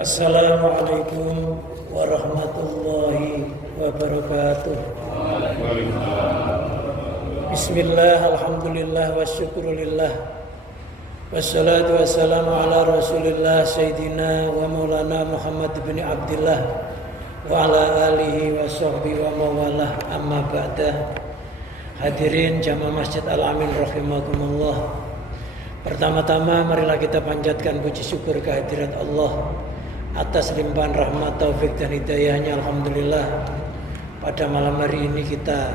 Assalamualaikum warahmatullahi wabarakatuh. Bismillah, alhamdulillah, wassyukrulillah, wassalatu wassalamu ala rasulillah Sayyidina wa maulana Muhammad bin Abdillah wa ala alihi wa sahbihi wa mawalah, amma ba'dah. Hadirin jamaah Masjid Al-Amin rahimakumullah. Pertama-tama marilah kita panjatkan puji syukur kehadirat Allah atas limpahan rahmat, taufik dan hidayahnya. Alhamdulillah, pada malam hari ini kita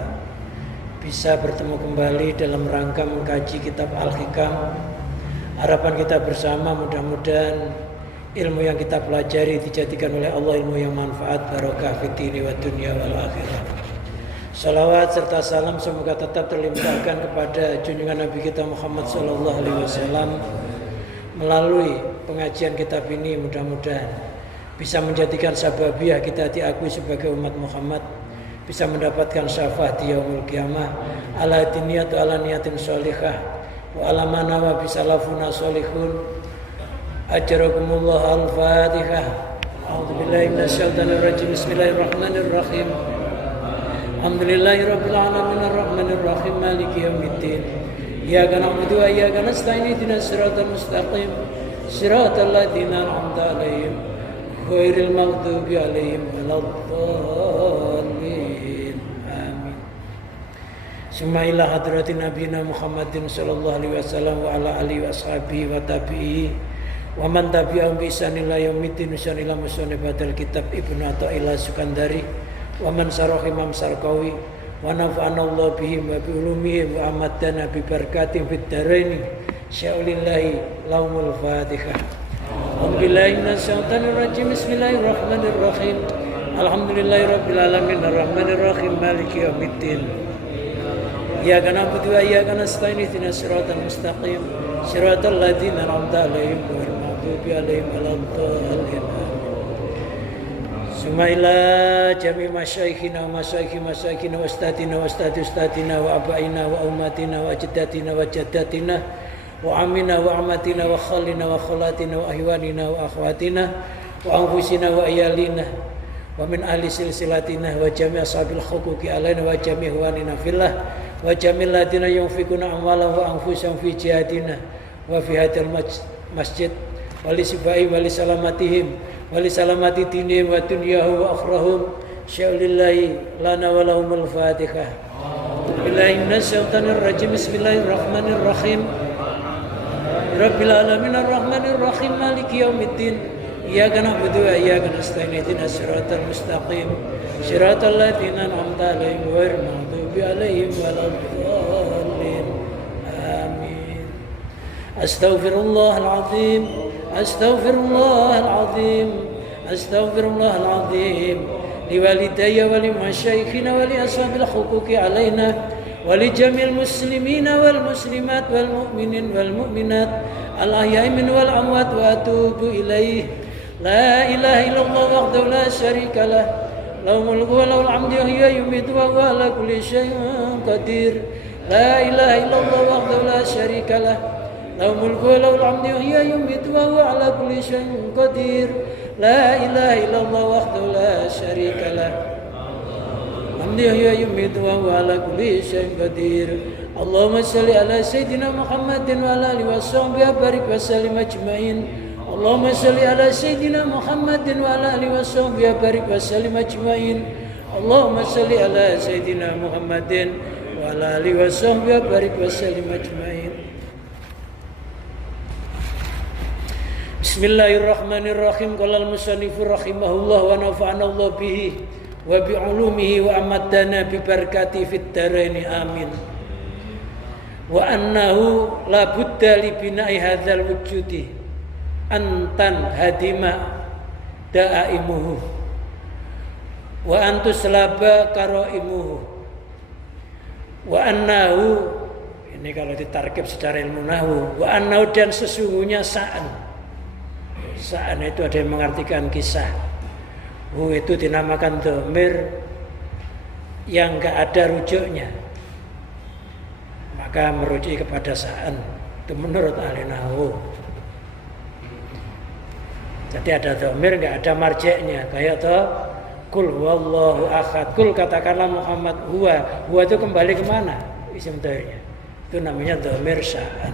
bisa bertemu kembali dalam rangka mengkaji kitab Al-Hikam. Harapan kita bersama mudah-mudahan ilmu yang kita pelajari dijadikan oleh Allah ilmu yang manfaat, barokah fid dini wa dunya wal akhirah. Salawat serta salam semoga tetap terlimpahkan kepada junjungan Nabi kita Muhammad sallallahu alaihi wasallam. Melalui pengajian kitab ini mudah-mudahan bisa menjadikan sababiah kita diakui sebagai umat Muhammad, bisa mendapatkan syafaat di yaumul qiyamah ala diniyat wa ala niyatin sholihah wa ala mana wa bisalafuna sholihun. Ajarakumullah. Al-Fatihah. A'udzubillahi minasyaitonir rajim. Bismillahirrahmanirrahim. Alhamdulillahirabbil alamin arrahmanir rahim maliki yaumiddin. Iyyaka na'budu wa iyyaka nasta'in ihdinas siratal mustaqim siratal ladzina an'amta 'alaihim ghairil maghdubi 'alaihim waladdallin. Amin. Summa ila hadratin nabiyina Muhammadin sallallahu alaihi wasallam wa ala alihi washabihi wa tabi'i wa man tabi'ahum bi ihsan ila yaumiddin. Ila musannifil kitab Ibnu Athaillah Sukandari wa man sarah Imam Sarqawi wa nafa'ana Allah bihim wa bi ulumihim wa amadana bi barakatin fid dharain. Syaulillahi laumul Fatihah. Alhamdulillahi minasyaitonir rajim. Bismillahirrahmanirrahim. Alhamdulillahirabbil alamin arrahmanir rahim maliki yaumiddin. Iyyaka na'budu wa iyyaka nasta'in ihdinas siratal mustaqim siratal ladzina an'amta 'alaihim ghairil maghdubi 'alaihim waladdallin. Summa ila jami masyayikhina wa masyayikhina wa ustadina wa ustadina wa abaina wa ummatina wa ajdatina wa jaddatina wa amina wa amatina wa khalina wa khalatina wa ahwanina wa akhwatina wa anfusina wa ayalina wa min ahli silsilatina wa jami ashabil huquqi alaina wa jami ihwanina fillah wa jami ladina yunfikuna amwalan wa anfusahum fi jihadina wa fi hadal masjid wa li sibai wa li salamatihim wali salamati dinihim wa dunyahum wa akhrahum. Syaulillahi lana wa lahumul Fatihah. Billahi minasyaitonir rajim. Bismillahirrahmanirrahim. Rabbil alamin arrahmanir rahim maliki yaumiddin. Iyyaka na'budu wa iyyaka nasta'in ihdinas siratal mustaqim siratal ladzina an'amta 'alaihim ghairil maghdubi 'alaihim waladdallin. Amin. Astaghfirullahal azim. Astaghfirullahal azim. Astaghfirullahal azim. Liwalidayya wa limasyayikhina wa li ashabil huquqi alaina wa li jamil muslimina wal muslimat wal mu'minin wal mu'minat al ahya'i min wal amwat wa atubu ilaih. La ilaha illallah wahdahu la syarika lah lahul mulku wa lahul hamdu wa huwa yumiitu wa huwa ala kulli syai'in qadir. La ilaha illallah wahdahu la syarika lah lahul mulku wa lahul hamdu wa huwa yumiitu wa huwa ala kulli syai'in qadir. La ilaha illallah wahdahu la syarika lah hamdu wa huwa yumiitu wa huwa ala kulli syai'in qadir. Allahumma shalli ala sayyidina Muhammadin wa ala alihi wa sahbihi wa barik wa sallim ajmain. Allahumma shalli ala sayyidina Muhammadin wa ala alihi wa sahbihi wa barik wa sallim ajmain. Allahumma shalli ala sayyidina Muhammadin wa ala alihi wa sahbihi wa barik wa sallim ajmain. Bismillahirrahmanirrahim. Qala al-musannifu rahimahullah wa nafa'ana Allah bihi wa bi ulumihi wa amadana bi barakati fid dharain. Amin. Wa annahu la budda li bina'i hadzal wujudi antan hadima da'imuhu wa antus laba karaimuhu wa annahu, ini kalau ditarkib secara ilmu nahwu, wa annahu, dan sesungguhnya sa'an itu ada yang mengartikan kisah. Itu dinamakan dhamir yang enggak ada rujuknya, maka merujuk kepada sa'an. Itu menurut ahli nahwu. Jadi ada dhamir, nggak ada marjeknya. Kayak kul huwallahu ahad. Kul katakanlah Muhammad huwa. Huwa itu kembali kemana? Isim dhamirnya. Itu namanya dhamir sya'an.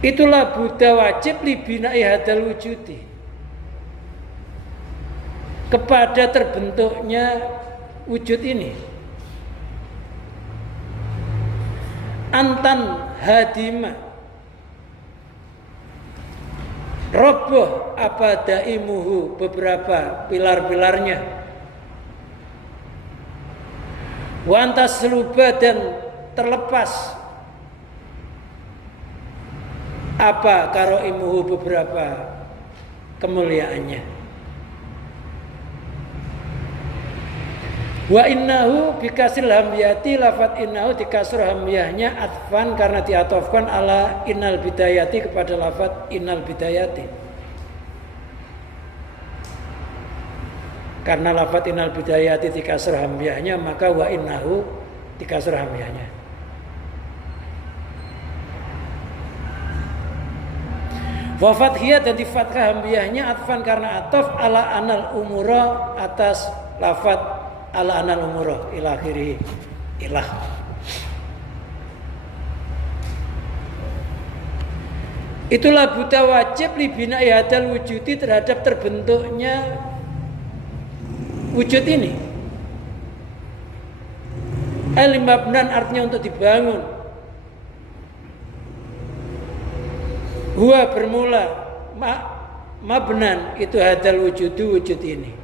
Itulah Buddha wajib libinai hadal wujudi. Kepada terbentuknya wujud ini. Antan hadima. Roboh apa daimuhu, beberapa pilar-pilarnya. Wantas seluba dan terlepas apa karoimuhu, beberapa kemuliaannya. Wa innahu bikasil hamyati, lafat innahu dikasur hamyahnya atfan karena diatofkan ala innal bidayati, kepada lafat innal bidayati. Karena lafat innal bidayati dikasur hamyahnya, maka wa innahu dikasur hamyahnya. Wa fathiyah dan di fathah hamyahnya atfan karena atof ala anal umura, atas lafat ala anal umurah ila akhirih ilah. Itulah Buddha wajib libina ihadal wujudi, terhadap terbentuknya wujud ini. Al-mabnan artinya untuk dibangun. Huwa bermula, mabnan itu hadal wujudu, wujud ini.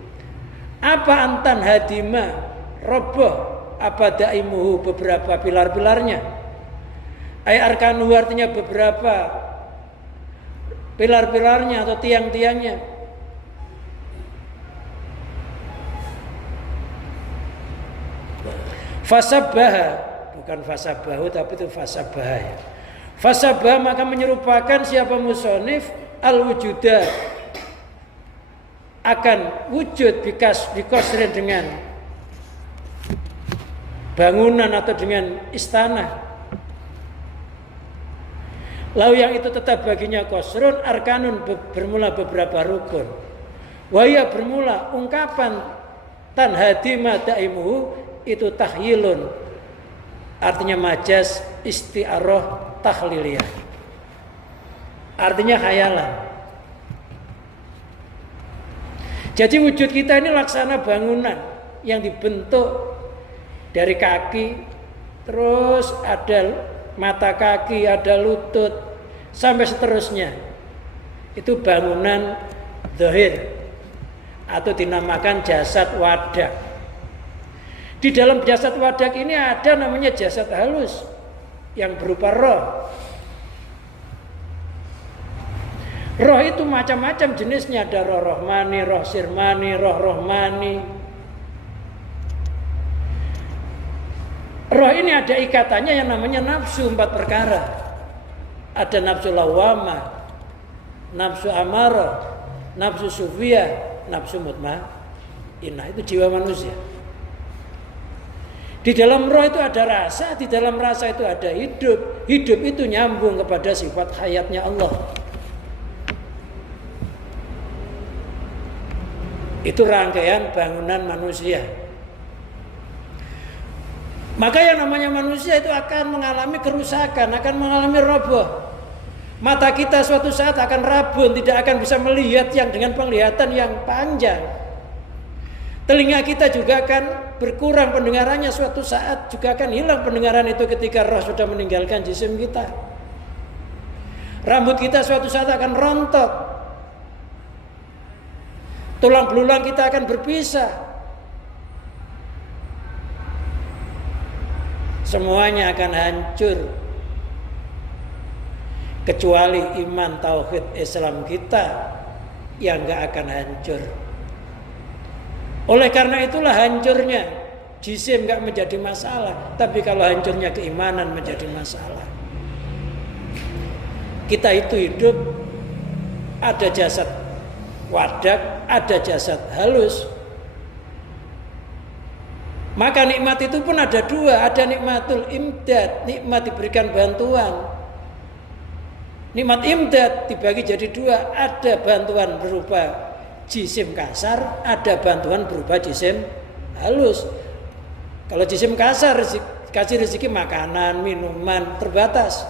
Apa antan hadima, roboh apa daimuhu, beberapa pilar-pilarnya. Ay arkanuhu artinya beberapa pilar-pilarnya atau tiang-tiangnya. Fasabaha, bukan fasabahu tapi itu fasabaha ya. Fasabaha maka menyerupakan siapa musonif al-wujuda, akan wujud bikosrin dengan bangunan atau dengan istana. Lalu yang itu tetap baginya kosrun, arkanun bermula beberapa rukun. Waya bermula ungkapan tan hadima daimuhu itu tahyilun, artinya majas isti'aroh tahliliyah, artinya khayalan. Jadi wujud kita ini laksana bangunan yang dibentuk dari kaki, terus ada mata kaki, ada lutut, sampai seterusnya. Itu bangunan zahir atau dinamakan jasad wadak. Di dalam jasad wadak ini ada namanya jasad halus yang berupa roh. Roh itu macam-macam jenisnya, ada roh rohmani, roh sirmani, roh rohmani. Roh ini ada ikatannya yang namanya nafsu, 4 perkara. Ada nafsu lawamah, nafsu amarah, nafsu sufiyah, nafsu mutmainnah. Itu jiwa manusia. Di dalam roh itu ada rasa, di dalam rasa itu ada hidup. Hidup itu nyambung kepada sifat hayatnya Allah. Itu rangkaian bangunan manusia. Maka yang namanya manusia itu akan mengalami kerusakan, akan mengalami roboh. Mata kita suatu saat akan rabun, tidak akan bisa melihat yang dengan penglihatan yang panjang. Telinga kita juga akan berkurang pendengarannya, suatu saat juga akan hilang pendengaran itu ketika roh sudah meninggalkan jisim kita. Rambut kita suatu saat akan rontok. Tulang belulang kita akan berpisah. Semuanya akan hancur. Kecuali iman tauhid Islam kita yang gak akan hancur. Oleh karena itulah hancurnya jisim gak menjadi masalah. Tapi kalau hancurnya keimanan menjadi masalah. Kita itu hidup, ada jasad wadak, ada jasad halus. Maka nikmat itu pun ada 2, ada nikmatul imdad, nikmat diberikan bantuan, Nikmat imdad dibagi jadi dua, ada bantuan berupa jisim kasar, ada bantuan berupa jisim halus. Kalau jisim kasar kasih rezeki makanan, minuman terbatas.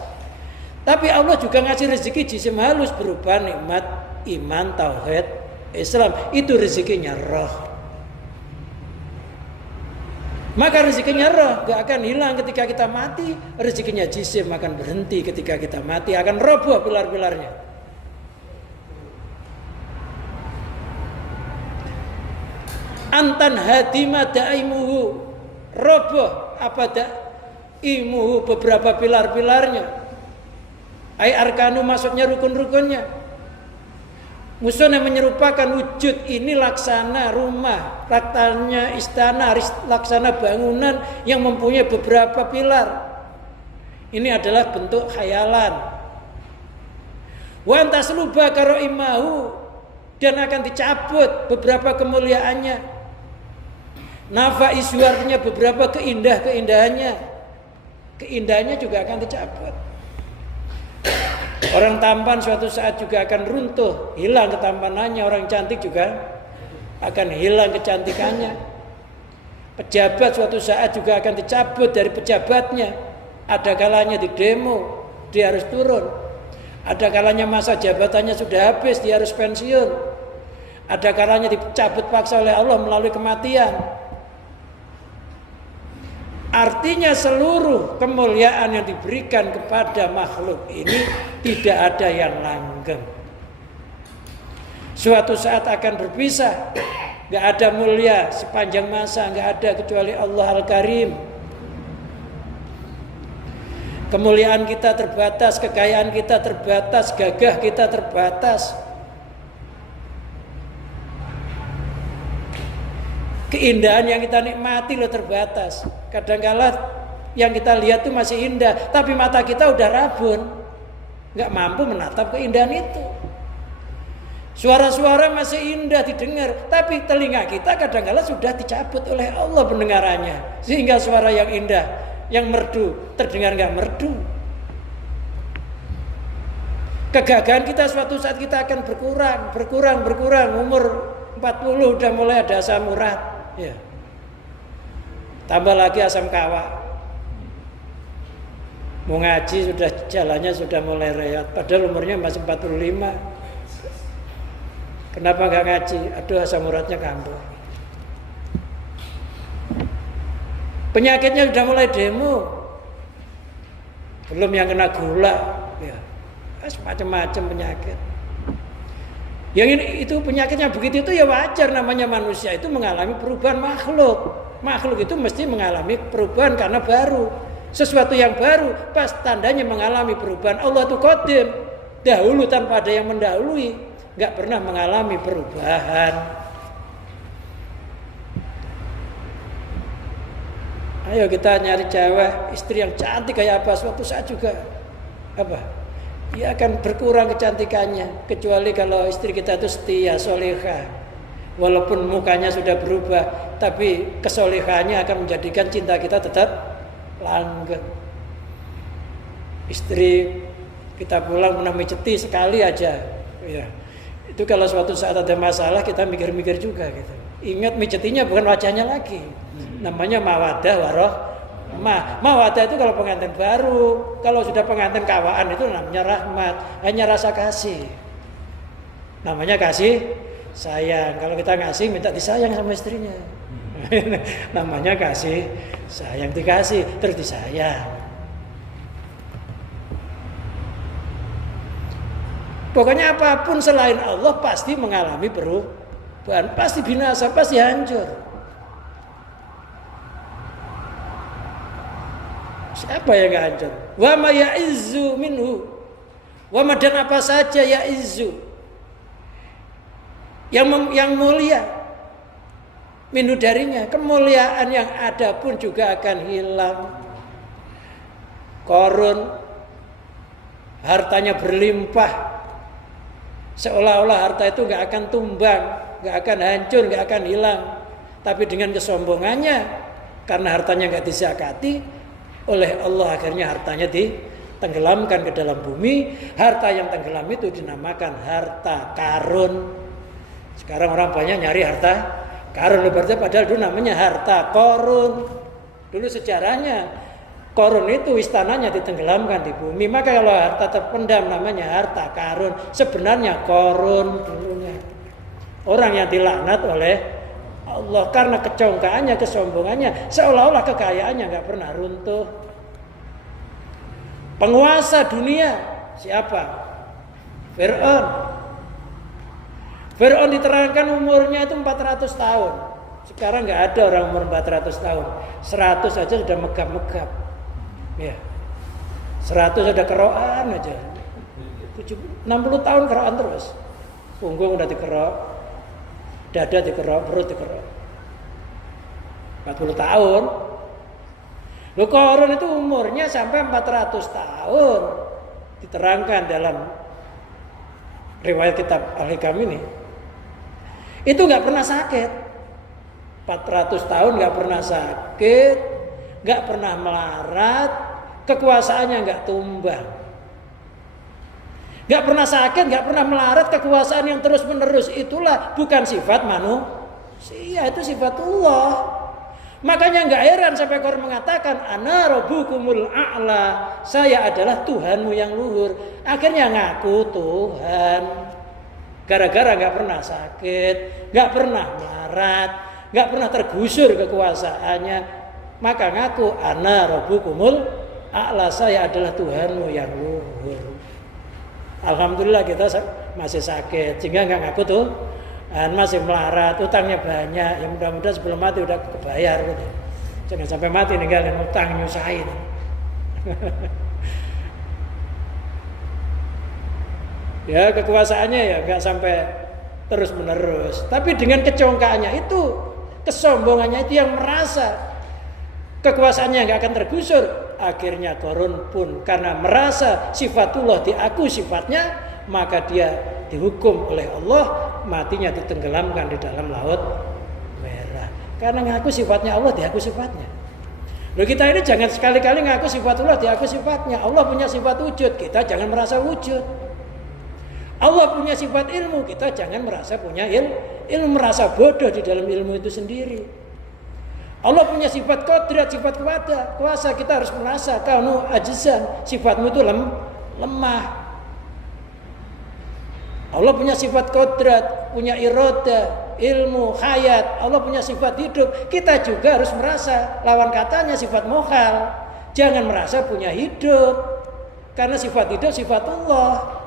Tapi Allah juga ngasih rezeki jisim halus berupa nikmat iman, tauhid, Islam. Itu rezekinya roh. Maka rezekinya roh gak akan hilang ketika kita mati. Rezekinya jisim akan berhenti ketika kita mati, akan roboh pilar-pilarnya. Antan hadima daimuhu, roboh apa daimuhu, beberapa pilar-pilarnya. Ai arkanu, maksudnya rukun-rukunnya. Musona menyerupakan wujud ini laksana rumah, laksana istana, laksana bangunan yang mempunyai beberapa pilar. Ini adalah bentuk khayalan. Wa antasluba karoimahu, dan akan dicabut beberapa kemuliaannya. Nafa isu artinya beberapa keindahannya. Keindahannya juga akan dicabut. Orang tampan suatu saat juga akan runtuh, hilang ketampanannya. Orang cantik juga akan hilang kecantikannya. Pejabat suatu saat juga akan dicabut dari pejabatnya. Ada kalanya di demo, dia harus turun. Ada kalanya masa jabatannya sudah habis, dia harus pensiun. Ada kalanya dicabut paksa oleh Allah melalui kematian. Artinya seluruh kemuliaan yang diberikan kepada makhluk ini tidak ada yang langgeng. Suatu saat akan berpisah. Gak ada mulia sepanjang masa, gak ada kecuali Allah Al-Karim. Kemuliaan kita terbatas, kekayaan kita terbatas, gagah kita terbatas. Keindahan yang kita nikmati loh terbatas. Kadang-kala yang kita lihat itu masih indah, tapi mata kita udah rabun, nggak mampu menatap keindahan itu. Suara-suara masih indah didengar, tapi telinga kita kadang-kala sudah dicabut oleh Allah pendengarannya, sehingga suara yang indah, yang merdu terdengar nggak merdu. Kegagahan kita suatu saat kita akan berkurang. Umur 40 udah mulai ada asam urat. Ya. Tambah lagi asam kawak. Mau ngaji sudah jalannya sudah mulai reyot. Padahal umurnya masih 45. Kenapa nggak ngaji? Aduh, asam uratnya kambuh. Penyakitnya sudah mulai demo. Belum yang kena gula. Ya. Macam-macam penyakit. Yang ini itu penyakitnya begitu itu ya wajar, namanya manusia itu mengalami perubahan makhluk. Makhluk itu mesti mengalami perubahan karena baru. Sesuatu yang baru pas tandanya mengalami perubahan. Allah itu qadim, dahulu tanpa ada yang mendahului, enggak pernah mengalami perubahan. Ayo kita nyari cewek, istri yang cantik kayak apa, suatu saat juga apa? Dia akan berkurang kecantikannya, kecuali kalau istri kita itu setia, solehah. Walaupun mukanya sudah berubah, tapi kesolehannya akan menjadikan cinta kita tetap langgeng. Istri kita pulang pernah miceti sekali aja, ya. Itu kalau suatu saat ada masalah kita mikir-mikir juga gitu. Ingat micetinya bukan wajahnya lagi, namanya mawaddah warahmah. Mawaddah itu kalau pengantin baru, kalau sudah pengantin kawaan itu namanya rahmat, hanya rasa kasih. Namanya kasih sayang. Kalau kita ngasih minta disayang sama istrinya. Namanya kasih sayang, dikasih terus disayang. Pokoknya apapun selain Allah pasti mengalami perubahan, pasti binasa, pasti hancur. Siapa yang gak hancur? Wa ma ya'izzu minhu. Wa ma, dan apa saja ya'izzu yang mulia minhu darinya. Kemuliaan yang ada pun juga akan hilang. Qarun hartanya berlimpah, seolah-olah harta itu gak akan tumbang, gak akan hancur, gak akan hilang. Tapi dengan kesombongannya, karena hartanya gak dizakati oleh Allah, akhirnya hartanya ditenggelamkan ke dalam bumi. Harta yang tenggelam itu dinamakan harta karun. Sekarang orang banyak nyari harta karun, padahal dulu namanya harta korun. Dulu sejarahnya korun itu istananya ditenggelamkan di bumi. Maka kalau harta terpendam namanya harta karun. Sebenarnya korun dulunya orang yang dilaknat oleh Allah karena kecongkaannya, kesombongannya, seolah-olah kekayaannya nggak pernah runtuh. Penguasa dunia siapa? Fir'aun. Fir'aun diterangkan umurnya itu 400 tahun. Sekarang nggak ada orang umur 400 tahun. 100 aja sudah megap-megap. Ya. 100 ada kerokan aja. 60 tahun kerokan terus. Punggung udah dikerok, dada dikerok, perut dikerok. 40 tahun. Loh, Korun itu umurnya sampai 400 tahun. Diterangkan dalam riwayat kitab Al-Hikam ini. Itu nggak pernah sakit. 400 tahun nggak pernah sakit, nggak pernah melarat, kekuasaannya nggak tumbang. Nggak pernah sakit, nggak pernah melarat, kekuasaan yang terus menerus. Itulah bukan sifat manusia, itu sifat Allah. Makanya nggak heran sampai Quran mengatakan ana rabbukumul a'la, saya adalah Tuhanmu yang luhur. Akhirnya ngaku Tuhan. Gara-gara nggak pernah sakit, nggak pernah melarat, nggak pernah tergusur kekuasaannya, maka ngaku ana rabbukumul a'la, saya adalah Tuhanmu yang luhur. Alhamdulillah kita masih sakit sehingga nggak ngaku tuh, masih melarat, utangnya banyak. Ya mudah-mudahan sebelum mati udah kebayar gitu. Jangan sampai mati ninggalin utang nyusahin. Ya kekuasaannya ya nggak sampai terus menerus. Tapi dengan kecongkaannya itu, kesombongannya itu yang merasa kekuasaannya nggak akan tergusur. Akhirnya Korun pun karena merasa sifatullah diaku sifatnya, maka dia dihukum oleh Allah, matinya ditenggelamkan di dalam laut merah. Karena ngaku sifatnya Allah, diaku sifatnya. Loh, kita ini jangan sekali-kali ngaku sifatullah, diaku sifatnya. Allah punya sifat wujud, kita jangan merasa wujud. Allah punya sifat ilmu, kita jangan merasa punya ilmu, merasa bodoh di dalam ilmu itu sendiri. Allah punya sifat kodrat, sifat kuasa, kita harus merasa kaunu ajizan, sifatmu itu lemah. Allah punya sifat kodrat, punya iroda, ilmu, hayat. Allah punya sifat hidup. Kita juga harus merasa, lawan katanya sifat mokhal. Jangan merasa punya hidup, karena sifat hidup sifat Allah.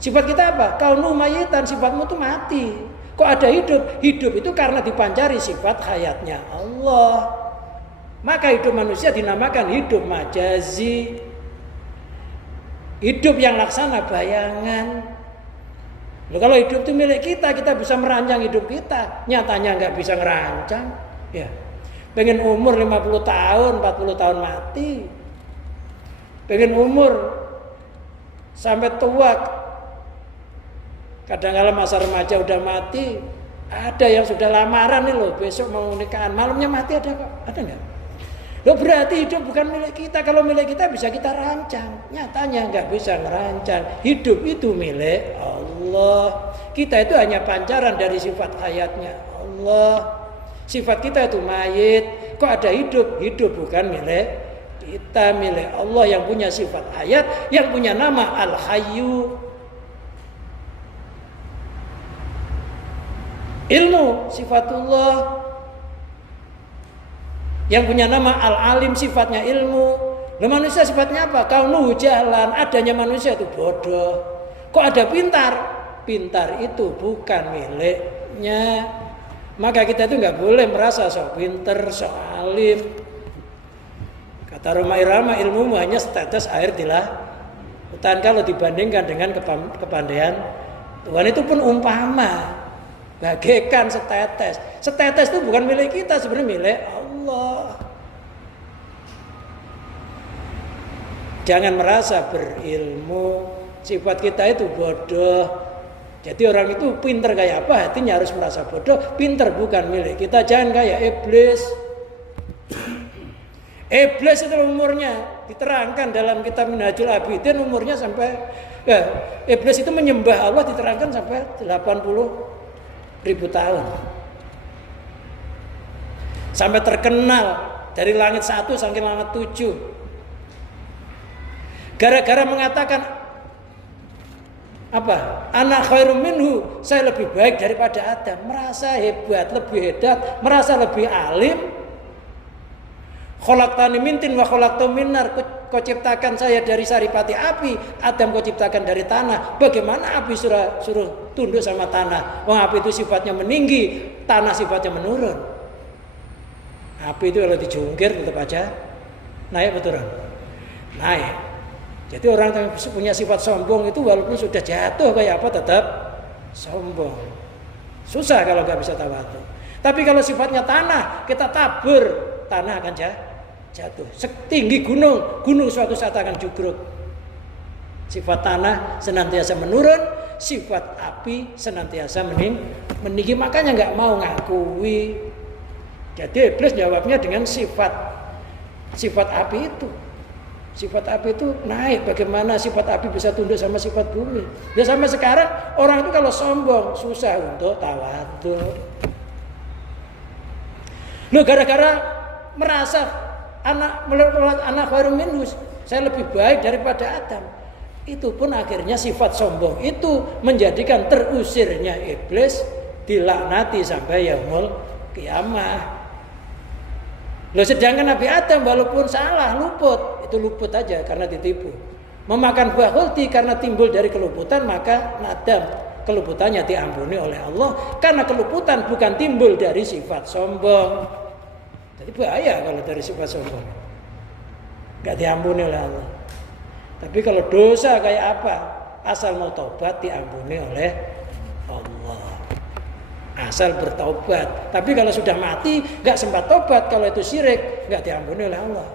Sifat kita apa? Kaunu mayitan, sifatmu itu mati. Kok ada hidup? Hidup itu karena dipancari sifat hayatnya Allah. Maka hidup manusia dinamakan hidup majazi. Hidup yang laksana bayangan. Loh, kalau hidup itu milik kita, kita bisa merancang hidup kita. Nyatanya nggak bisa ngerancang. Ya. Pengen umur 50 tahun, 40 tahun mati. Pengen umur sampai tua. Kadang-kadang masa remaja udah mati, ada yang sudah lamaran nih loh, besok mau nikahan, malamnya mati ada kok, ada nggak? Loh, berarti hidup bukan milik kita. Kalau milik kita bisa kita rancang, nyatanya nggak bisa ngerancang. Hidup itu milik Allah. Kita itu hanya pancaran dari sifat hayatnya Allah. Sifat kita itu mayit. Kok ada hidup? Hidup bukan milik kita, milik Allah yang punya sifat hayat, yang punya nama Al-Hayyu. Ilmu sifatullah yang punya nama Al-Alim, sifatnya ilmu. Lah manusia sifatnya apa? Kaunuhu jalan, adanya manusia itu bodoh. Kok ada pintar? Pintar itu bukan miliknya. Maka kita itu nggak boleh merasa sok pinter, sok alim. Kata Roma Irama, ilmumu hanya setetes air di lautan kalau dibandingkan dengan kepandaian Tuhan. Itu pun umpama. Bagaikan setetes. Setetes itu bukan milik kita, sebenarnya milik Allah. Jangan merasa berilmu. Sifat kita itu bodoh. Jadi orang itu pinter kayak apa, hatinya harus merasa bodoh. Pinter bukan milik kita. Jangan kayak iblis. Iblis itu umurnya diterangkan dalam kitab Minhajul Abidin, umurnya sampai iblis itu menyembah Allah diterangkan sampai 80.000 tahun. Sampai terkenal dari langit 1 sampai langit 7. Gara-gara mengatakan apa? Ana khairum minhu, saya lebih baik daripada Adam, merasa hebat, lebih merasa lebih alim. Khalaqtani min tin wa khalaqtu min nar, kau ciptakan saya dari saripati api, Adam kau ciptakan dari tanah. Bagaimana api suruh tunduk sama tanah? Wong api itu sifatnya meninggi, tanah sifatnya menurun. Api itu kalau dijungkir tetap aja naik, betul? Naik. Jadi orang yang punya sifat sombong itu walaupun sudah jatuh kayak apa tetap sombong. Susah kalau nggak bisa tawadhu. Tapi kalau sifatnya tanah, kita tabur, tanah akan jatuh. Setinggi gunung suatu saat akan jugruk. Sifat tanah senantiasa menurun, sifat api senantiasa meninggi. Makanya nggak mau ngakui. Jadi iblis jawabnya dengan sifat api itu. Sifat api itu naik. Bagaimana sifat api bisa tunduk sama sifat bumi? Dan sampai sekarang orang itu kalau sombong susah untuk tawadhu. Loh, gara-gara merasa anak khairum minhu, saya lebih baik daripada Adam. Itu pun akhirnya sifat sombong itu menjadikan terusirnya iblis, dilaknati sampai yaumul qiyamah. Loh, sedangkan Nabi Adam walaupun salah, luput, itu luput aja karena ditipu. Memakan buah khuldi karena timbul dari keluputan, maka Adam keluputannya diampuni oleh Allah karena keluputan bukan timbul dari sifat sombong. Jadi bahaya kalau dari sifat sombong, nggak diampuni oleh Allah. Tapi kalau dosa kayak apa, asal mau taubat diampuni oleh Allah. Asal bertaubat. Tapi kalau sudah mati nggak sempat taubat, kalau itu syirik nggak diampuni oleh Allah.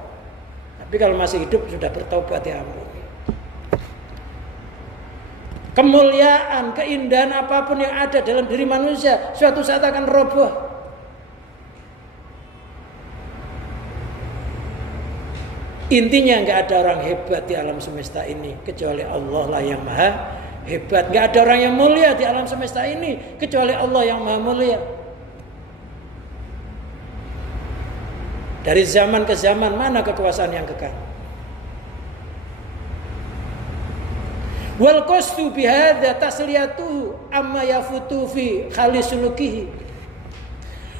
Tapi kalau masih hidup sudah bertaubat diampuni. Kemuliaan, keindahan apapun yang ada dalam diri manusia suatu saat akan roboh. Intinya nggak ada orang hebat di alam semesta ini kecuali Allah lah yang maha hebat. Nggak ada orang yang mulia di alam semesta ini kecuali Allah yang maha mulia. Dari zaman ke zaman mana kekuasaan yang kekal? Wal qastu bihadza tasliyatuhu amma yafutu fi khalisulukihi.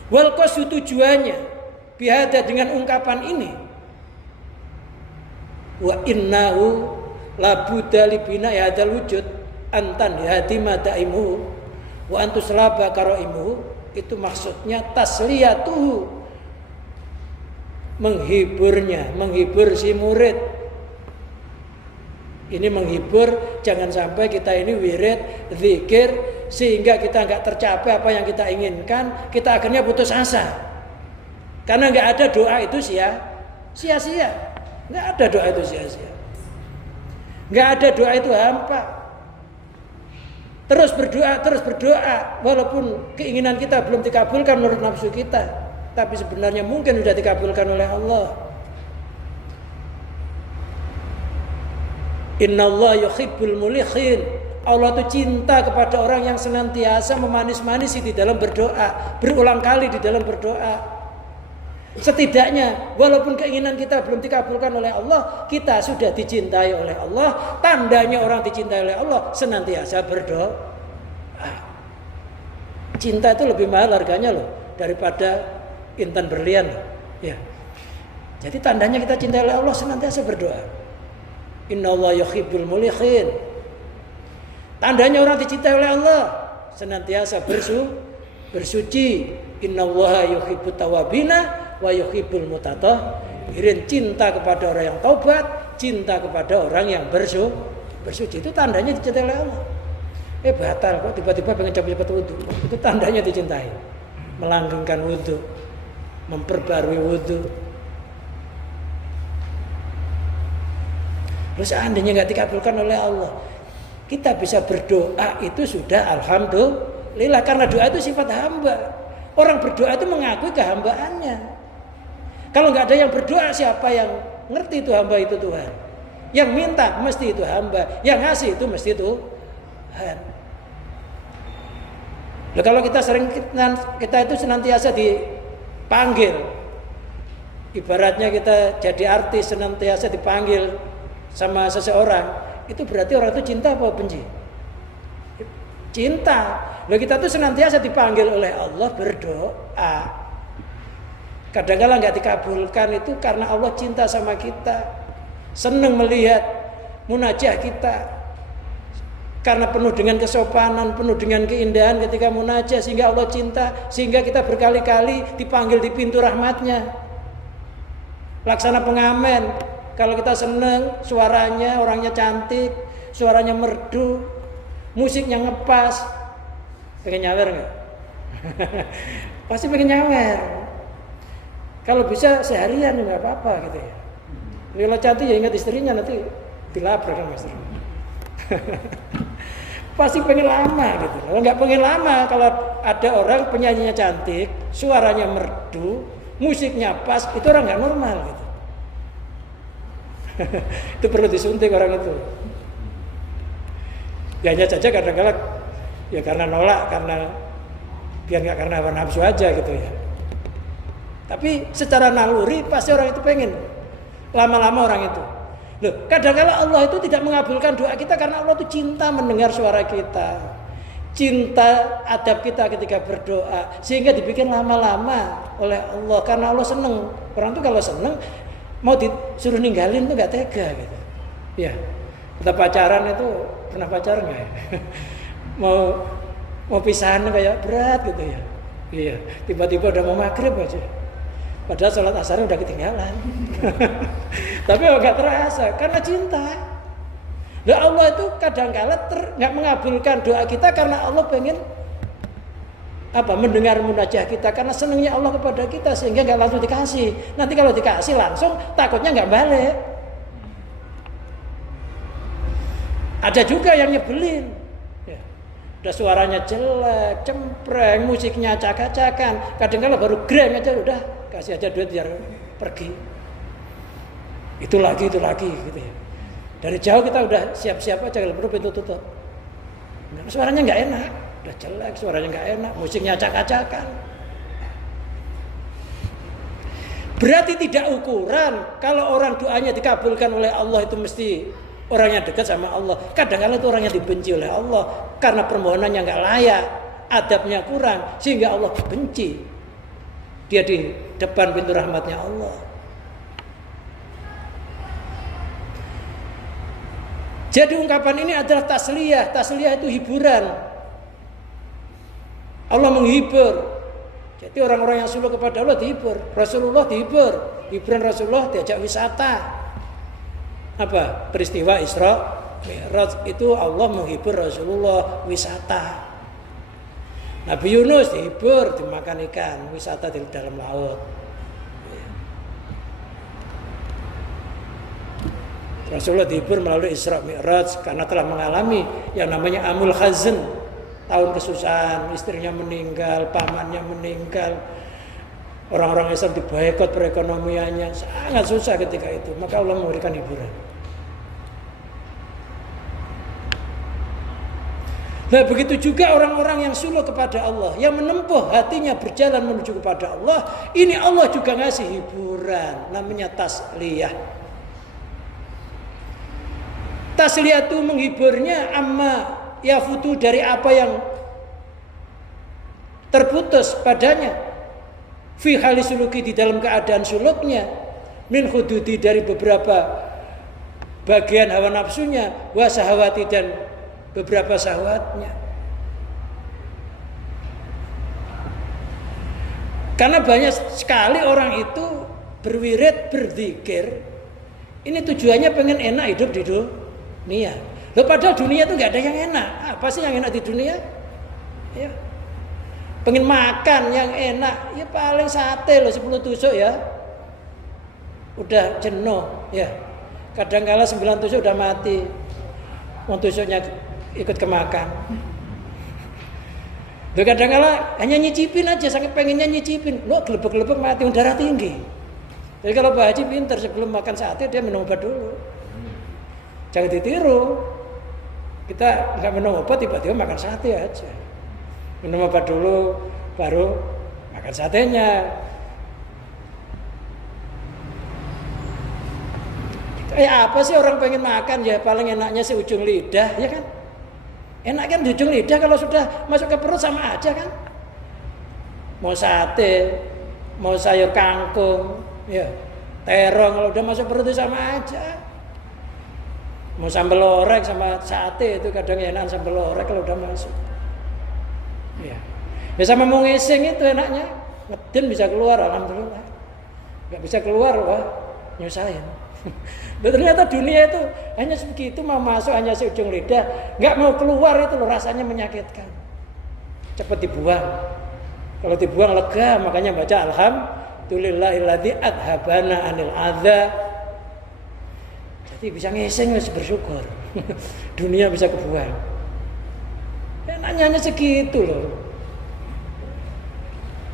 Wal qastu tujuannya bihadza dengan ungkapan ini. Wa innahu labudda libina hadzal wujud antan yatima daimu wa antuslaba qaraimu. Itu maksudnya tasliyatuhu, menghiburnya, menghibur si murid. Ini menghibur, jangan sampai kita ini wirid, zikir sehingga kita nggak tercapai apa yang kita inginkan, kita akhirnya putus asa. Karena nggak ada doa itu sia-sia. Nggak ada doa itu sia-sia. Nggak ada doa itu hampa. Terus berdoa, walaupun keinginan kita belum dikabulkan menurut nafsu kita, tapi sebenarnya mungkin sudah dikabulkan oleh Allah. Innallaha yuhibbul mulikhin. Allah itu cinta kepada orang yang senantiasa memanis-manisi di dalam berdoa, berulang kali di dalam berdoa. Setidaknya walaupun keinginan kita belum dikabulkan oleh Allah, kita sudah dicintai oleh Allah. Tandanya orang dicintai oleh Allah senantiasa berdoa. Cinta itu lebih mahal harganya loh daripada intan berlian loh. Ya. Jadi tandanya kita cintai oleh Allah senantiasa berdoa. Innallaha yuhibbul mulikhin. Tandanya orang dicintai oleh Allah senantiasa bersuci. Innallaha yuhibbut tawabina wa yuhibbul mutatahhirin. Cinta kepada orang yang taubat, cinta kepada orang yang bersuci. Itu tandanya dicintai oleh Allah. Batal kok tiba-tiba pengen cepat-cepat wudu. Itu tandanya dicintai. Melanggengkan wudu, memperbarui wudu. Terus seandainya nggak dikabulkan oleh Allah, kita bisa berdoa itu sudah alhamdulillah, karena doa itu sifat hamba. Orang berdoa itu mengakui kehambaannya. Kalau nggak ada yang berdoa, siapa yang ngerti itu hamba itu Tuhan? Yang minta mesti itu hamba, yang ngasih itu mesti Tuhan. Loh, kalau kita itu senantiasa dipanggil, ibaratnya kita jadi artis senantiasa dipanggil sama seseorang, itu berarti orang itu cinta apa benci? Cinta. Loh, kita tuh senantiasa dipanggil oleh Allah berdoa. Kadang-kadang nggak dikabulkan itu karena Allah cinta sama kita, senang melihat munajah kita, karena penuh dengan kesopanan, penuh dengan keindahan ketika munajah, sehingga Allah cinta, sehingga kita berkali-kali dipanggil di pintu rahmatnya. Laksana pengamen, kalau kita senang suaranya, orangnya cantik, suaranya merdu, musiknya ngepas, pengen nyawer nggak? Pasti pengen nyawer. Kalau bisa seharian nggak apa-apa gitu ya. Kalau cantik ya ingat istrinya, nanti dilabrak kan mas. Pasti pengen lama gitu. Kalau nggak pengen lama, kalau ada orang penyanyinya cantik, suaranya merdu, musiknya pas, itu orang nggak normal gitu. Itu perlu disuntik orang itu. Ya hanya saja kadang-kadang ya karena nolak, karena biar nggak karena hawa nafsu aja gitu ya. Tapi secara naluri pasti orang itu pengen lama-lama orang itu. Loh, kadang-kadang Allah itu tidak mengabulkan doa kita karena Allah itu cinta mendengar suara kita, cinta adab kita ketika berdoa, sehingga dibikin lama-lama oleh Allah karena Allah seneng. Orang itu kalau seneng mau disuruh ninggalin tuh nggak tega gitu. Ya, kita pacaran itu pernah pacaran nggak ya? mau pisahan kayak berat gitu ya. Iya, tiba-tiba udah mau maghrib aja. Padahal sholat asar udah ketinggalan. Tapi nggak terasa karena cinta. Nah, Allah itu kadang-kala nggak mengabulkan doa kita karena Allah pengen mendengar munajah kita, karena senangnya Allah kepada kita sehingga nggak langsung dikasih. Nanti kalau dikasih langsung takutnya nggak balik. Ada juga yang nyebelin. Ya. Udah suaranya jelek, cempreng, musiknya acak-acakan. Kadang-kala baru greng aja udah kasih aja duit biar pergi. Itu lagi gitu ya. Dari jauh kita udah siap-siap aja kalau perlu pintu tutup. Nah, suaranya nggak enak, udah jelek, suaranya nggak enak, musiknya acak-acakan. Berarti tidak ukuran kalau orang doanya dikabulkan oleh Allah itu mesti orang yang dekat sama Allah. Kadang-kadang itu orang yang dibenci oleh Allah karena permohonannya nggak layak, adabnya kurang, sehingga Allah benci. Dia di depan pintu rahmatnya Allah. Jadi ungkapan ini adalah tasliyah. Tasliyah itu hiburan. Allah menghibur. Jadi orang-orang yang suluk kepada Allah dihibur. Rasulullah dihibur. Hiburan Rasulullah diajak wisata. Apa? Peristiwa Isra Mi'raj itu Allah menghibur Rasulullah wisata. Nabi Yunus dihibur dimakan ikan, wisata di dalam laut. Rasulullah dihibur melalui Isra Mi'raj karena telah mengalami yang namanya Amul Hazn, tahun kesusahan, istrinya meninggal, pamannya meninggal, orang-orang Islam diboikot perekonomiannya, sangat susah ketika itu. Maka Allah memberikan hiburan. Nah, begitu juga orang-orang yang suluk kepada Allah, yang menempuh hatinya berjalan menuju kepada Allah, ini Allah juga ngasih hiburan, namanya tasliyah. Tasliyah itu menghiburnya amma yafutu, dari apa yang terputus padanya, fi hali suluki, di dalam keadaan suluknya, min hududi, dari beberapa bagian hawa nafsunya, wa sahawati, dan beberapa syahwatnya. Karena banyak sekali orang itu berwirid, berzikir, ini tujuannya pengen enak hidup di dunia. Loh, padahal dunia itu nggak ada yang enak. Apa sih yang enak di dunia? Ya, pengen makan yang enak, ya paling sate loh 10 tusuk ya, udah jenuh ya. Kadang-kala 9 tusuk udah mati, mau tusuknya ikut kemakan. Loh, kadang-kala hanya nyicipin aja, sangat pengennya nyicipin. Loh, gelebek-gelebek mati, darah tinggi. Jadi kalau Pak Haji pinter, sebelum makan sate dia minum obat dulu. Jangan ditiru. Kita nggak minum obat tiba-tiba makan sate aja. Minum obat dulu, baru makan satenya. Apa sih orang pengen makan ya paling enaknya sih ujung lidah, ya kan? Enak kan di ujung lidah, kalau sudah masuk ke perut sama aja kan? Mau sate, mau sayur kangkung, ya terong, kalau udah masuk perut itu sama aja. Mau sambal orek sama sate itu kadang enak sambal orek kalau udah masuk. Ya, ya sama mau ngising itu enaknya, ngeden bisa keluar, alhamdulillah. Nggak bisa keluar, wah nyusahin. Ternyata dunia itu hanya segitu, mau masuk hanya seujung lidah, nggak mau keluar itu loh, rasanya menyakitkan. Cepat dibuang. Kalau dibuang lega, makanya baca alhamdulillahilladzi adhabana anil adza. Jadi bisa ngising, harus bersyukur. Dunia bisa kebuang. Enaknya hanya segitu loh.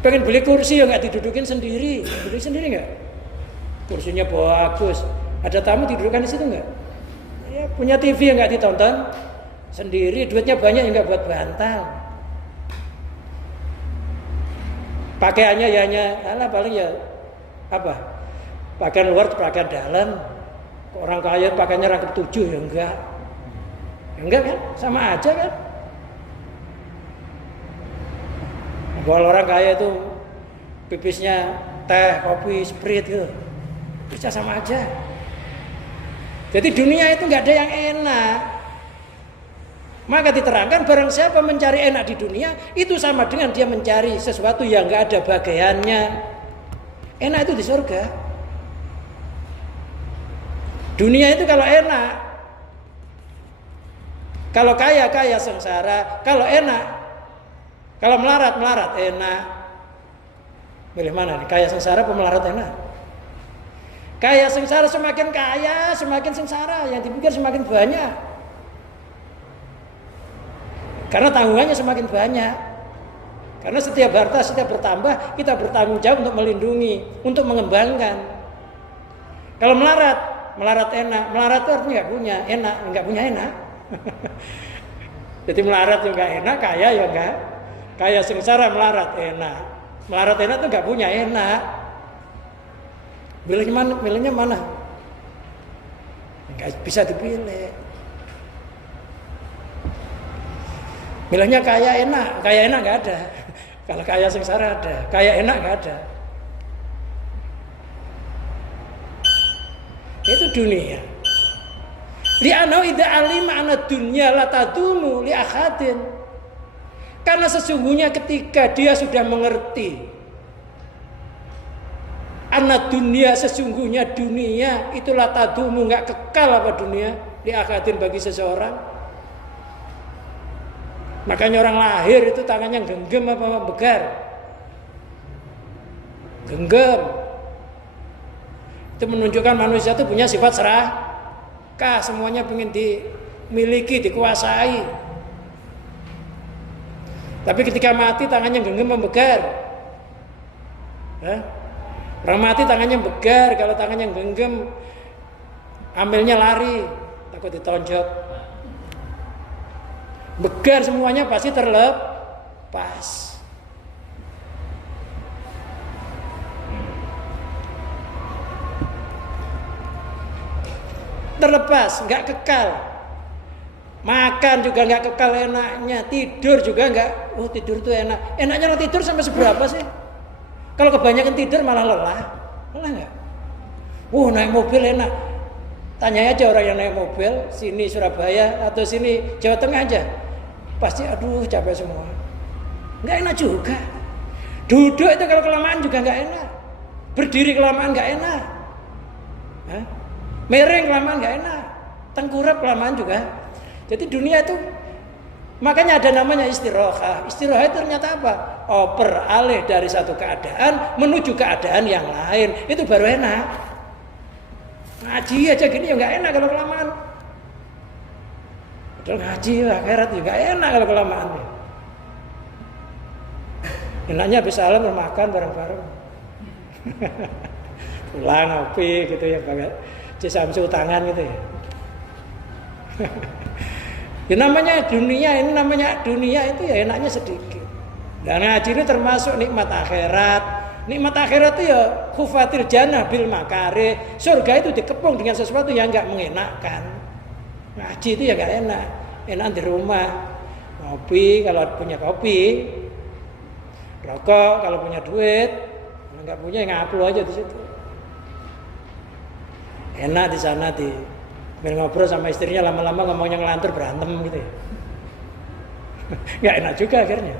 Pengen beli kursi ya nggak didudukin sendiri, beli sendiri nggak? Kursinya bagus, ada tamu didudukan di situ nggak? Ya, punya TV yang nggak ditonton sendiri, duitnya banyak yang nggak buat bantal. Pakaiannya ya hanya, paling ya apa? Pakaian luar, pakaian dalam. Orang kaya pakainya rangkap 7 ya enggak. Ya enggak kan? Sama aja kan? Kalau orang kaya itu pipisnya teh, kopi, sprite gitu. Bisa sama aja. Jadi dunia itu nggak ada yang enak. Maka diterangkan barang siapa mencari enak di dunia itu sama dengan dia mencari sesuatu yang nggak ada bagiannya. Enak itu di surga. Dunia itu kalau enak, kalau kaya sengsara, kalau enak, kalau melarat enak. Milih mana nih? Kaya sengsara atau melarat enak? Kaya sengsara, semakin kaya semakin sengsara, yang dipikir semakin banyak. Karena tanggungannya semakin banyak. Karena setiap harta setiap bertambah, kita bertanggung jawab untuk melindungi, untuk mengembangkan. Kalau melarat enak, melarat itu artinya nggak punya enak. Jadi melarat juga enak, kaya ya enggak. Kaya sengsara, melarat enak itu nggak punya enak. Milihnya mana? Nggak bisa dipilih. Milihnya kaya enak nggak ada. Kalau kaya sengsara ada, kaya enak nggak ada. Itu dunia. Li'anau idza alima anna dunya la tadumu li akhadin. Karena sesungguhnya ketika dia sudah mengerti anna dunia, sesungguhnya dunia itu la tadumu, enggak kekal apa dunia li akhadin bagi seseorang. Makanya orang lahir itu tangannya genggam apa begar? Genggam. Itu menunjukkan manusia itu punya sifat serakah, semuanya ingin dimiliki, dikuasai. Tapi ketika mati tangannya genggam membegar. Orang mati tangannya begar, kalau tangannya genggam ambilnya lari, takut ditonjok. Begar semuanya pasti terlepas. Terlepas, nggak kekal. Makan juga nggak kekal enaknya, tidur juga nggak. Tidur tuh enak. Enaknya lo tidur sampai seberapa sih? Kalau kebanyakan tidur malah lelah nggak? Naik mobil enak. Tanya aja orang yang naik mobil sini Surabaya atau sini Jawa Tengah aja, pasti capek semua. Nggak enak juga. Duduk itu kalau kelamaan juga nggak enak. Berdiri kelamaan nggak enak. Mereng kelamaan nggak enak, tengkurap kelamaan juga. Jadi dunia itu makanya ada namanya istirahat. Istirahat itu ternyata apa? Beralih dari satu keadaan menuju keadaan yang lain. Itu baru enak. Ngaji aja gini ya nggak enak kalau kelamaan. Padahal ngaji akhirat juga enak kalau kelamaan. Enaknya habis salam makan bareng-bareng. pulang ngopi gitu ya, pakai Cisamsu tangan gitu ya. Ya namanya dunia, ini namanya dunia itu ya enaknya sedikit. Dan ngaji ini termasuk nikmat akhirat. Nikmat akhirat itu ya khufatil jannah bil makare. Surga itu dikepung dengan sesuatu yang enggak mengenakkan. Ngaji itu ya enggak enak. Enak di rumah. Kopi kalau punya kopi. Rokok kalau punya duit. Kalau enggak punya ya ngaplu aja di situ. Enak di sana ngobrol sama istrinya, lama-lama ngomongnya ngelantur, berantem gitu ya. Nggak enak juga akhirnya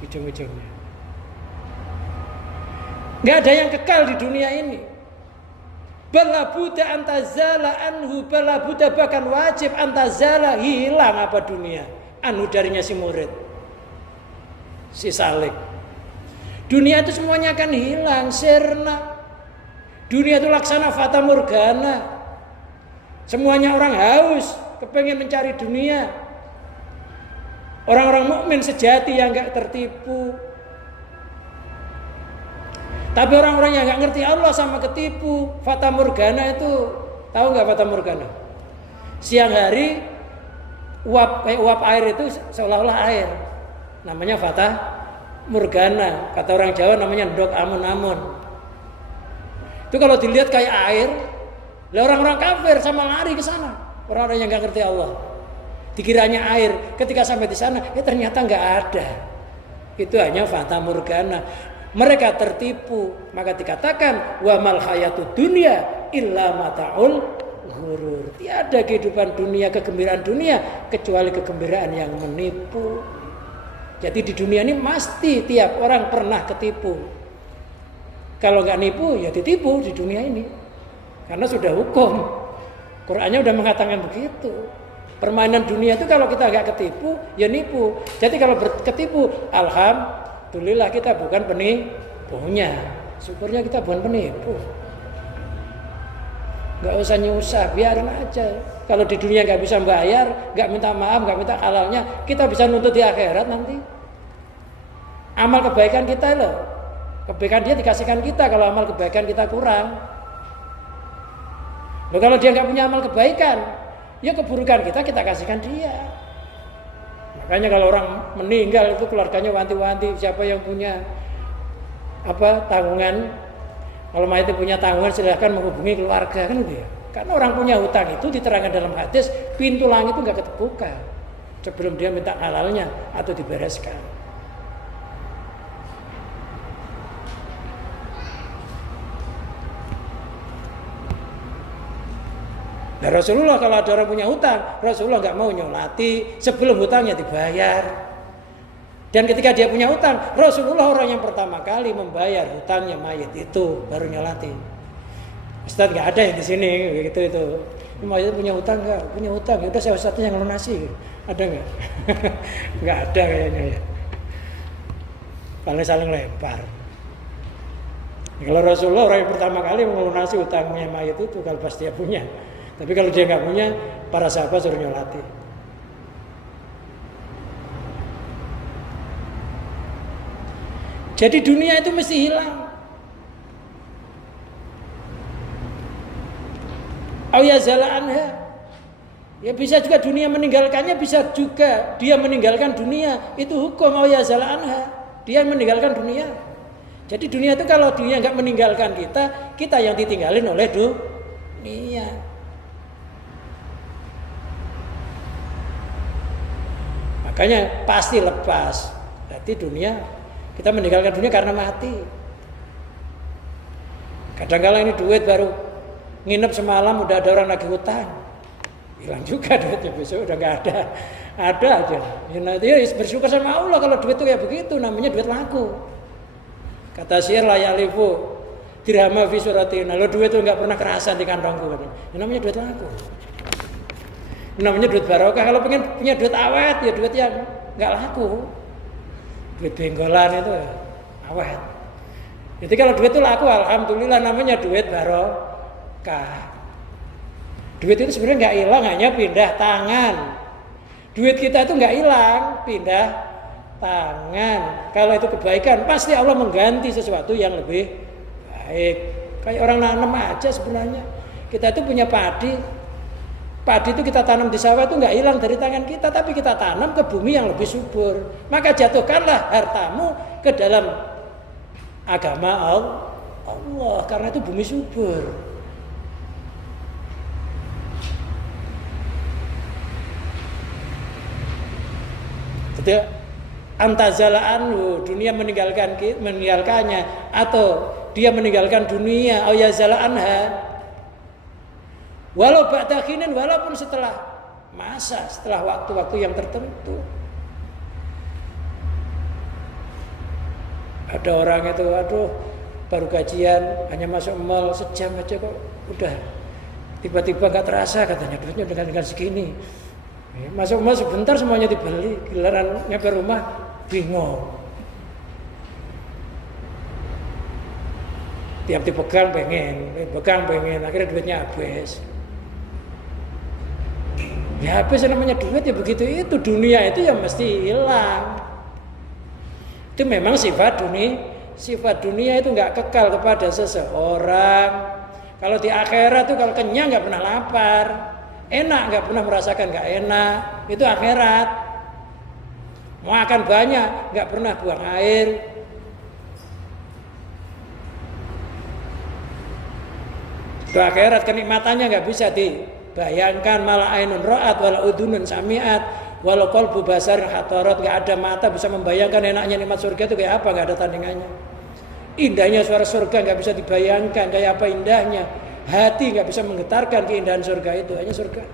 ujung-ujungnya. Nggak ada yang kekal di dunia ini. Balabuda antazala anhu, balabuda bahkan wajib antazala, hilang apa dunia anhu darinya si murid, si salik. Dunia itu semuanya akan hilang, sirna. Dunia itu laksana fata morgana. Semuanya orang haus, kepengen mencari dunia. Orang-orang mukmin sejati yang enggak tertipu. Tapi orang-orang yang enggak ngerti Allah sama ketipu. Fata morgana itu, tahu enggak fata morgana? Siang hari uap air itu seolah-olah air. Namanya fata morgana. Kata orang Jawa namanya ndok amun-amun. Itu kalau dilihat kayak air. Lah orang-orang kafir sama lari ke sana. Orang-orang yang enggak ngerti Allah. Dikiranya air, ketika sampai di sana, ternyata enggak ada. Itu hanya fata morgana. Mereka tertipu, maka dikatakan wa mal hayatud dunya illa mataul ghurur. Tiada kehidupan dunia, kegembiraan dunia kecuali kegembiraan yang menipu. Jadi di dunia ini pasti tiap orang pernah ketipu. Kalau enggak nipu ya ditipu di dunia ini. Karena sudah hukum. Qur'annya sudah mengatakan begitu. Permainan dunia itu kalau kita agak ketipu, ya nipu. Jadi kalau ketipu, alhamdulillah kita bukan penipunya. Syukurnya kita bukan penipu. Gak usah nyusah, biarin aja. Kalau di dunia gak bisa bayar, gak minta maaf, gak minta halalnya, kita bisa nuntut di akhirat nanti. Amal kebaikan kita loh. Kebaikan dia dikasihkan kita kalau amal kebaikan kita kurang. Loh, kalau dia nggak punya amal kebaikan, ya keburukan kita kasihkan dia. Makanya kalau orang meninggal itu keluarganya wanti-wanti, siapa yang punya tanggungan, kalau mayat punya tanggungan silahkan menghubungi keluarga, kan gitu ya. Karena orang punya hutang itu diterangkan dalam hadis, pintu langit itu nggak kebuka sebelum dia minta halalnya atau dibereskan. Nah, Rasulullah kalau ada orang punya hutang, Rasulullah nggak mau nyolati sebelum hutangnya dibayar. Dan ketika dia punya hutang, Rasulullah orang yang pertama kali membayar hutangnya mayit itu, baru nyolati. Ustaz nggak ada yang di sini gitu itu. Mayit punya hutang nggak? Punya hutang, ya udah saya ustaznya yang lunasi. Ada nggak? Nggak ada kayaknya ya. Paling saling lempar. Kalau Rasulullah orang yang pertama kali melunasi hutangnya mayit itu kalau pas dia punya. Tapi kalau dia nggak punya, para sahabat suruh nyolati. Jadi dunia itu mesti hilang. Awyazala anha. Ya bisa juga dunia meninggalkannya, bisa juga dia meninggalkan dunia. Itu hukum awyazala anha. Dia meninggalkan dunia. Jadi dunia itu kalau dunia nggak meninggalkan kita, kita yang ditinggalin oleh dunia. Makanya pasti lepas. Berarti dunia, kita meninggalkan dunia karena mati. Kadang-kadang ini duit baru nginep semalam udah ada orang lagi hutang, hilang juga duitnya, besok udah nggak ada. Ada aja. Ya, nanti bersyukur sama Allah kalau duit itu kayak begitu, namanya duit laku. Kata syair layalifu dirhama fi suratina. Lo duit itu nggak pernah kerasan di kantongku. Ya, namanya duit laku. Namanya duit barokah. Kalau pengen punya duit awet, ya duit yang nggak laku. Duit benggolan itu awet. Jadi kalau duit itu laku, alhamdulillah namanya duit barokah. Duit itu sebenarnya nggak hilang, hanya pindah tangan. Duit kita itu nggak hilang, pindah tangan. Kalau itu kebaikan, pasti Allah mengganti sesuatu yang lebih baik. Kayak orang nanam aja sebenarnya. Kita itu punya padi. Padi itu kita tanam di sawah itu nggak hilang dari tangan kita, tapi kita tanam ke bumi yang lebih subur. Maka jatuhkanlah hartamu ke dalam agama Allah, karena itu bumi subur. Jadi antazala anhu, dunia meninggalkannya, atau dia meninggalkan dunia, au yazala anha. Walau ba'da khinin, walaupun setelah masa, setelah waktu-waktu yang tertentu. Ada orang itu, aduh, baru gajian, hanya masuk mall sejam aja kok udah tiba-tiba gak terasa katanya duitnya dengan segini. Masuk mall sebentar semuanya dibeli, giliran nyampe rumah bingung. Tiap dipegang pengen, akhirnya duitnya habis. Ya habis namanya duit ya begitu itu, dunia itu ya mesti hilang. Itu memang sifat dunia itu nggak kekal kepada seseorang. Kalau di akhirat tuh kalau kenyang nggak pernah lapar, enak nggak pernah merasakan nggak enak, itu akhirat. Makan banyak nggak pernah buang air. Itu akhirat, kenikmatannya nggak bisa dibayangkan. Malah ainun ra'at wala udunun sami'at walau qalbu basar hatarat, nggak ada mata bisa membayangkan enaknya nikmat surga itu kayak apa, nggak ada tandingannya. Indahnya suara surga nggak bisa dibayangkan kayak apa indahnya. Hati nggak bisa menggetarkan keindahan surga itu, hanya surga.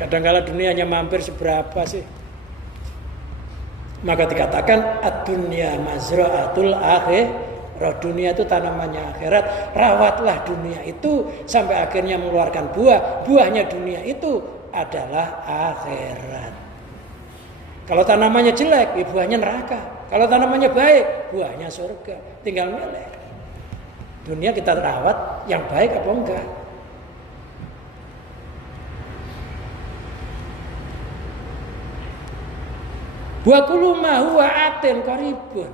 Kadang-kala dunia hanya mampir seberapa sih? Maka dikatakan ad-dunya mazra'atul akhirah, dunia itu tanamannya akhirat. Rawatlah dunia itu sampai akhirnya mengeluarkan buah. Buahnya dunia itu adalah akhirat. Kalau tanamannya jelek, ya buahnya neraka. Kalau tanamannya baik, buahnya surga. Tinggal milih. Dunia kita rawat yang baik apa enggak? Wa kullu ma huwa atin qaribun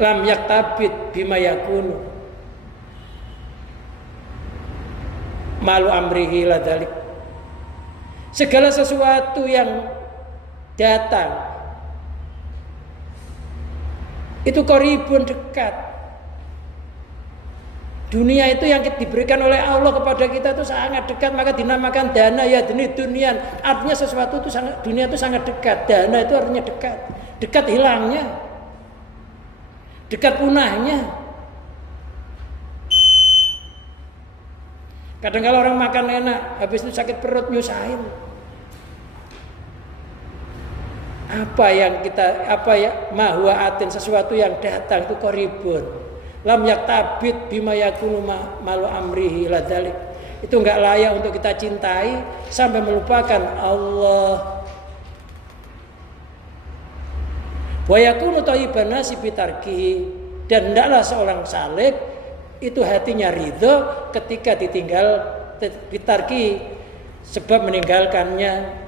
lam yaktabit bima yakunu malu amrihi ladalik. Segala sesuatu yang datang itu qaribun, dekat. Dunia itu yang diberikan oleh Allah kepada kita itu sangat dekat, maka dinamakan dana ya dini dunia. Artinya sesuatu itu sangat, dunia itu sangat dekat. Dana itu artinya dekat. Dekat hilangnya. Dekat punahnya. Kadang kalau orang makan enak, habis itu sakit perut nyusahin. Apa ya mahwa atin, sesuatu yang datang itu qaribun. Lam yaktabit bima yakunu malu amrihi ladalik. Itu enggak layak untuk kita cintai sampai melupakan Allah. Wa yakunu thayyiban nasi bitarki, dan hendaklah seorang salik itu hatinya ridho ketika ditinggal bitarki, sebab meninggalkannya.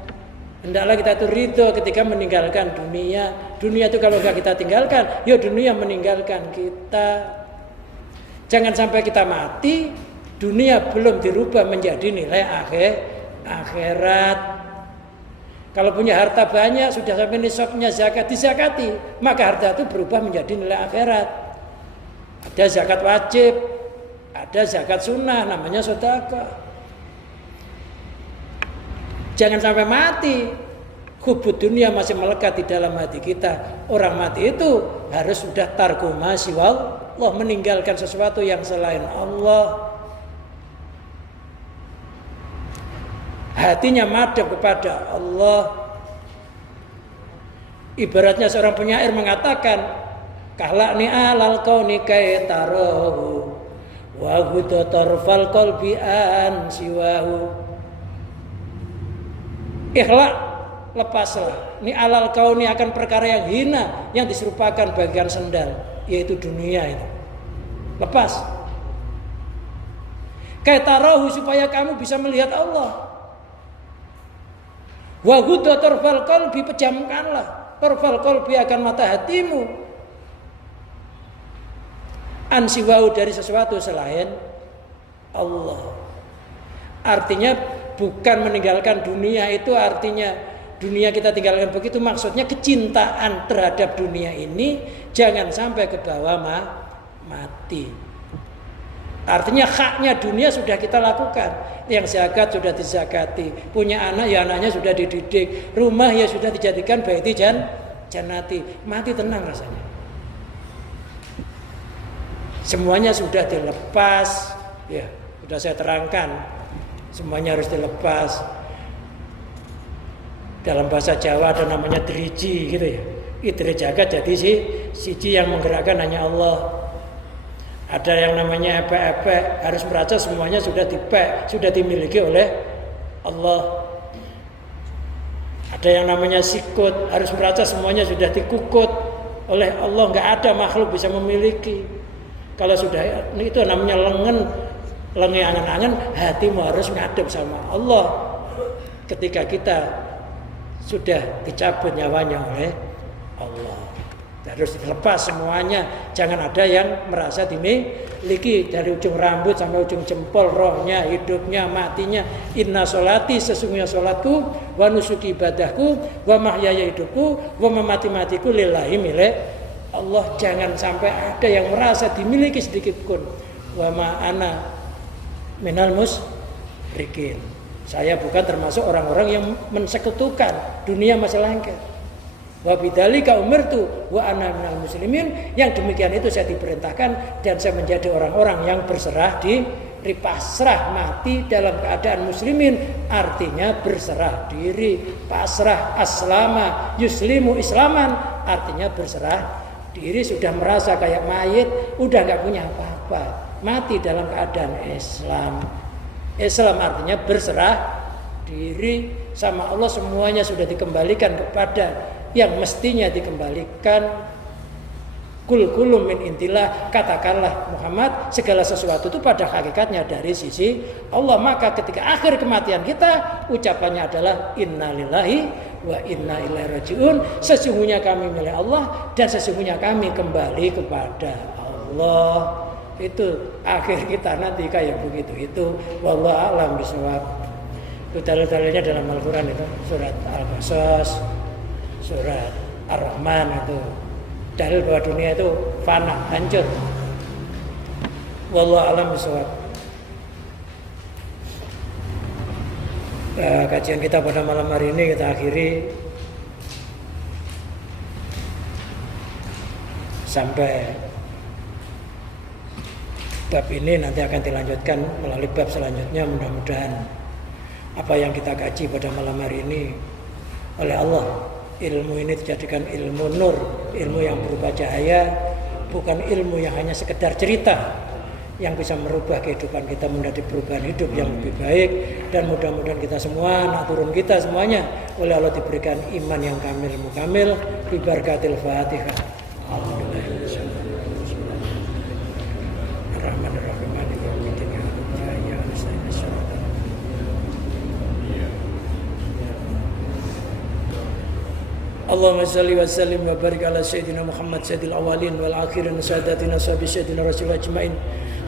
Hendaklah kita itu ridho ketika meninggalkan dunia. Dunia itu kalau enggak kita tinggalkan, ya dunia meninggalkan kita. Jangan sampai kita mati, dunia belum dirubah menjadi nilai akhirat. Kalau punya harta banyak, sudah sampai nisabnya zakat, dizakati, maka harta itu berubah menjadi nilai akhirat. Ada zakat wajib, ada zakat sunnah, namanya sedekah. Jangan sampai mati, hubud dunia masih melekat di dalam hati kita. Orang mati itu harus sudah tarkuma siwal Allah, meninggalkan sesuatu yang selain Allah. Hatinya madhab kepada Allah. Ibaratnya seorang penyair mengatakan, kahlakni alal kauni kaitarahu wa hudatarfal qalbi an siwahu. Ikhlak, lepaslah. Ini alal kauni akan perkara yang hina, yang diserupakan bagian sendal, yaitu dunia itu. Lepas. Kaitarahu, supaya kamu bisa melihat Allah. Wa ghudda tarfal qalbi, pejamkanlah tarfal qalbi akan mata hatimu. Ansiwau, dari sesuatu selain Allah. Artinya bukan meninggalkan dunia itu artinya dunia kita tinggalkan begitu, maksudnya kecintaan terhadap dunia ini jangan sampai ke bawah mati. Artinya haknya dunia sudah kita lakukan. Yang zakat sudah dizakati, punya anak ya anaknya sudah dididik, rumah ya sudah dijadikan baiti jannati. Mati tenang rasanya. Semuanya sudah dilepas, ya sudah saya terangkan. Semuanya harus dilepas. Dalam bahasa Jawa ada namanya driji gitu ya. Idri jagat jadi siji yang menggerakkan hanya Allah. Ada yang namanya epek-epek, harus merasa semuanya sudah sudah dimiliki oleh Allah. Ada yang namanya sikut, harus merasa semuanya sudah dikukut oleh Allah, nggak ada makhluk bisa memiliki. Kalau sudah itu namanya lengi angan-angan, hatimu harus ngadep sama Allah. Ketika kita sudah dicabut nyawanya oleh Allah, harus dilepas semuanya. Jangan ada yang merasa dimiliki, dari ujung rambut sampai ujung jempol, rohnya, hidupnya, matinya. Inna sholati, sesungguhnya sholatku, wa nusuki ibadahku, wa mahyaya hidupku, wa mamati matiku lillahi milik Allah. Jangan sampai ada yang merasa dimiliki sedikit pun. Wa ma'ana minal musyrikin, saya bukan termasuk orang-orang yang mensekutukan dunia masih lengket. Wa bidzalika umirtu wa ana minal muslimin, yang demikian itu saya diperintahkan dan saya menjadi orang-orang yang berserah diri, pasrah mati dalam keadaan muslimin, artinya berserah diri, pasrah, aslama yuslimu islaman, artinya berserah diri, sudah merasa kayak mayit, udah enggak punya apa-apa, mati dalam keadaan Islam. Islam artinya berserah diri sama Allah, semuanya sudah dikembalikan kepada yang mestinya dikembalikan. Kul kulum min intillah, katakanlah Muhammad, segala sesuatu itu pada hakikatnya dari sisi Allah. Maka ketika akhir kematian kita, ucapannya adalah innalillahi wa inna ilaihi rajiun, sesungguhnya kami milik Allah dan sesungguhnya kami kembali kepada Allah. Itu akhir kita nanti kayak begitu. Itu wallahu a'lam bishawab. Itu dalil-dalilnya dalam Al-Quran, itu surat Al-Qasas, surat Ar-Rahman, itu dalil bahwa dunia itu fana, hancur. Wallahu a'lam bishawab. Kajian kita pada malam hari ini kita akhiri sampai bab ini, nanti akan dilanjutkan melalui bab selanjutnya. Mudah-mudahan apa yang kita kaji pada malam hari ini oleh Allah, ilmu ini dijadikan ilmu nur, ilmu yang berupa cahaya, bukan ilmu yang hanya sekedar cerita yang bisa merubah kehidupan kita menjadi perubahan hidup yang lebih baik. Dan mudah-mudahan kita semua, anak turun kita semuanya, oleh Allah diberikan iman yang kamil mukamil bi barakatil Fatihah. Alhamdulillah. Allahumma salli wa sallim wa barik ala sayyidina Muhammad sayyidil awalin wal akhirin sadatina sahabi sayyidina rasul ajmain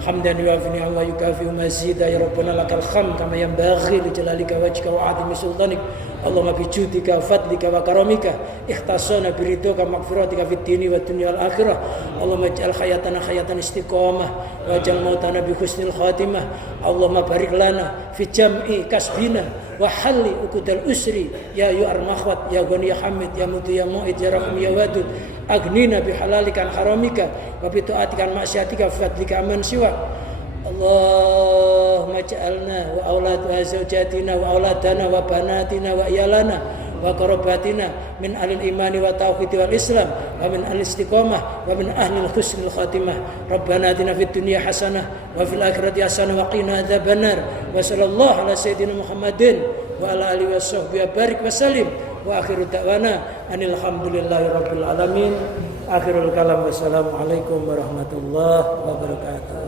hamdan yuafi ni'am wa yukafi mazida ya rabbana lakal hamd kama yanbaghi li jalalika wajhika wa 'azimi sultanik. Allahumma bi judika wa fadlika wa karamika ikhtasana bi ridhoka maghfiratika fid dini wa dunya wal akhirah. Allahumma ij'al hayatana hayatan istiqamah wa ij'al mautana bi husnil khatimah. Allahumma barik lana fi jam'i kasbina wa halli uqdal usri ya yu'ar makhwat ya ghani ya hamid ya muti ya mu'id ya rahim ya wadud. Agnina bihalalika an haramika wa bi ta'atika an ma'syatika wa fadlika aman siwa. Allahumma ja'alna wa aulad wa zawjatina wa auladana wa banatina wa iyalana wa qarabatina min ahlil imani wa tauhid wal islam wa min ahli istiqamah wa min ahli husnil khatimah. Rabbana atina fid dunya hasanah wa fil akhirati hasanah wa qina adzabannar. Wa sallallahu ala sayyidina Muhammadin wa ala alihi washabbihi barik wa sallim. Wa akhiru da'wana anil hamdulillahi rabbil alamin. Akhirul kalam, wassalamualaikum warahmatullahi wabarakatuh.